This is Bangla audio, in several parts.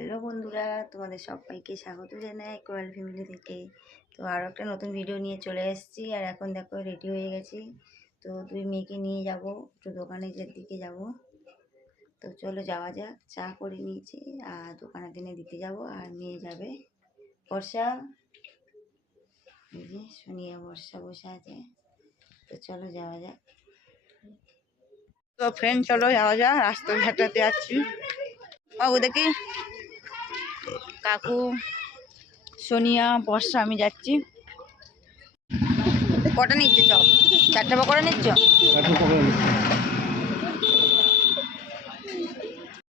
হ্যালো বন্ধুরা, তোমাদের সবাইকে স্বাগত জানাই কোয়াল ফ্যামিলি থেকে। তো আরও একটা নতুন ভিডিও নিয়ে চলে এসেছি, আর এখন দেখো রেডি হয়ে গেছি। তো দুই মেয়েকে নিয়ে যাব, একটু যে দিকে যাব। তো চলো যাওয়া যাক, চা করে নিয়েছি, আর দোকানের দিনে দিতে যাব, আর নিয়ে যাবে। বর্ষা? এই যে সোনিয়া বর্ষা বসে আছে। তো চলো যাওয়া যাক। তো ফ্রেন্ড চলো যাওয়া যা রাস্তাঘাটাতে যাচ্ছি বাবু দেখি। কাকু সোনিয়া বর্ষা আমি যাচ্ছি। কটা নিচ্ছ? চপ চারটে পকোড়া নিচ্ছ।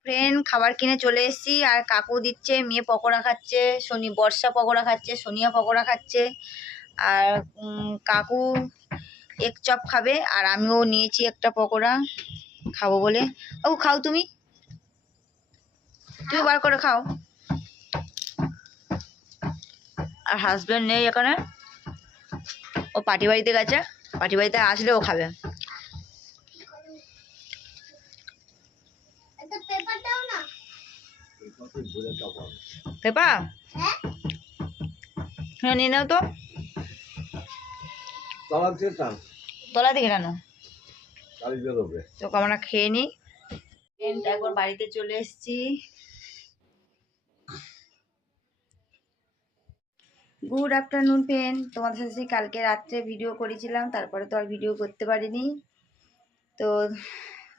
ফ্রেন্ড খাবার কিনে চলে এসেছি। আর কাকু দিচ্ছে মেয়ে পকোড়া খাচ্ছে শনি বর্ষা পকোড়া খাচ্ছে সোনিয়া পকোড়া খাচ্ছে। আর কাকু এক চপ খাবে আর আমিও নিয়েছি একটা পকোড়া। খাব বলে। ও খাও তুমি। তুমি বার করে খাও। আর হাজব্যান্ড নেই এখানে। ও পার্টি বাড়িতে গেছে। পার্টি বাড়িতে আসলে ও খাবে। পেপা? হ্যাঁ? নিয়ে নাও তো। তলা থেকে আমরা খেয়ে নিই। ফ্রেন্ড একবার বাড়িতে চলে এসেছি। গুড আফটারনুন ফ্রেন্ড তোমাদের সাথে কালকে রাত্রে ভিডিও করেছিলাম, তারপরে তো আর ভিডিও করতে পারিনি। তো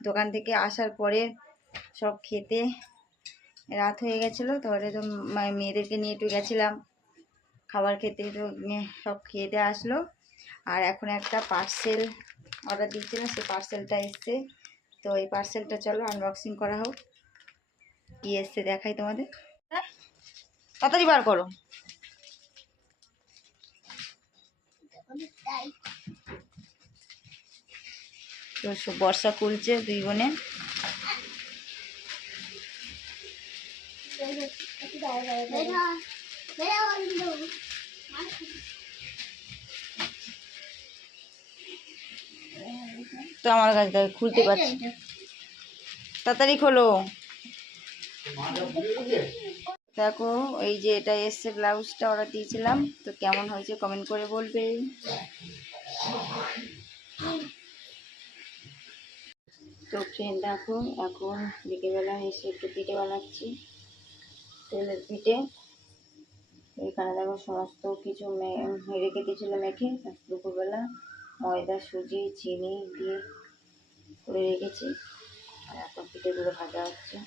দোকান থেকে আসার পরে সব খেতে রাত হয়ে গেছিল, তারপরে তো মেয়েদেরকে নিয়ে একটু গেছিলাম। খাবার খেতে নিয়ে সব দিয়ে আসলো। আর এখন একটা পার্সেল অর্ডার দিয়েছিলাম, সেই পার্সেলটা এসছে। তো এই পার্সেলটা চলো আনবক্সিং করা হোক। কি এসছে দেখাই তোমাদের। তাড়াতাড়ি বার করো। তো বর্ষা খুলছে দুই বোনে। তো আমার কাছে দেখো, খুলতে পারছি তাড়াতাড়ি খোলো। দেখো, এই যে এটা এসছে ব্লাউজটা অর্ডার দিয়েছিলাম, তো কেমন হয়েছে কমেন্ট করে বলবে। তো ফ্রেন্ড দেখো, এখন বিকেলবেলা এসে একটু পিঠে বানাচ্ছি। তেলের পিঠে, এখানে দেখো সমস্ত কিছু রেখে দিয়েছিল মেখে দুপুরবেলা ময়দা, সুজি, চিনি দিয়ে করে রেখেছি। আর এখন পিঠেগুলো ভাজা হচ্ছে।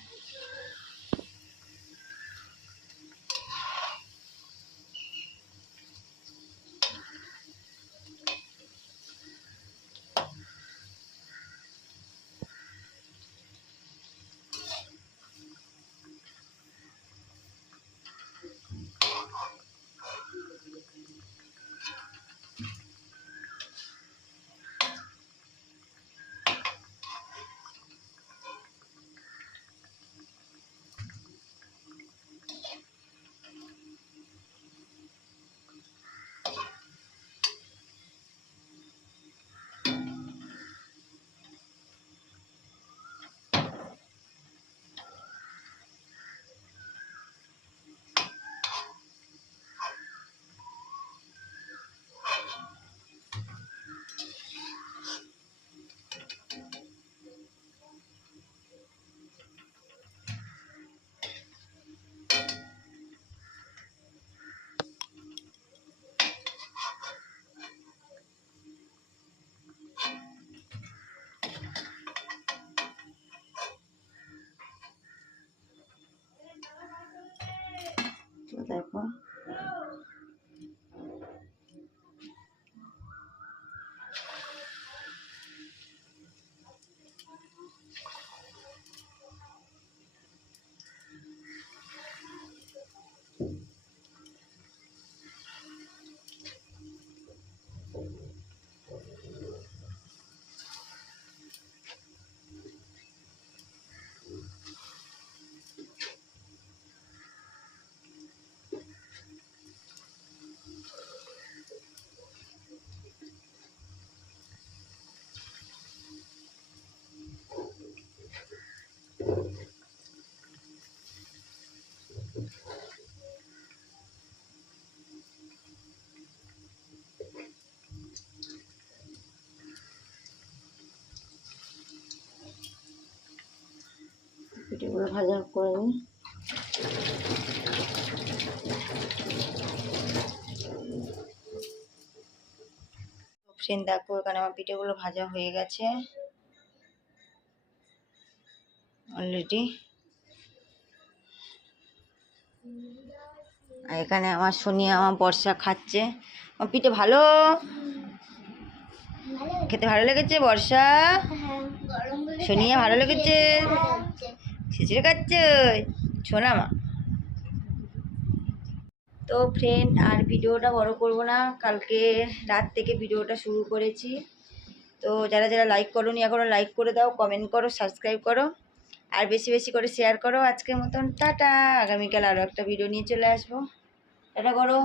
পিঠেগুলো ভাজা করে নিই ফ্রেন্ড দেখো এখানে আমার পিঠেগুলো ভাজা হয়ে গেছে। অলরেডি আর এখানে আমার সোনিয়া আমার বর্ষা খাচ্ছে। আমার পিঠে ভালো? খেতে ভালো লেগেছে বর্ষা? সোনিয়া ভালো লেগেছে? খিচুড়ি খাচ্ছে শোনা মা। তো ফ্রেন্ড আর ভিডিওটা বড় করব না। কালকে রাত থেকে ভিডিওটা শুরু করেছি। তো যারা যারা লাইক করোনি এখনও লাইক করে দাও কমেন্ট করো সাবস্ক্রাইব করো। আর বেশি বেশি করে শেয়ার করো আজকের মতন। টাটা। আগামীকাল আরও একটা ভিডিও নিয়ে চলে আসব। টাটা করো।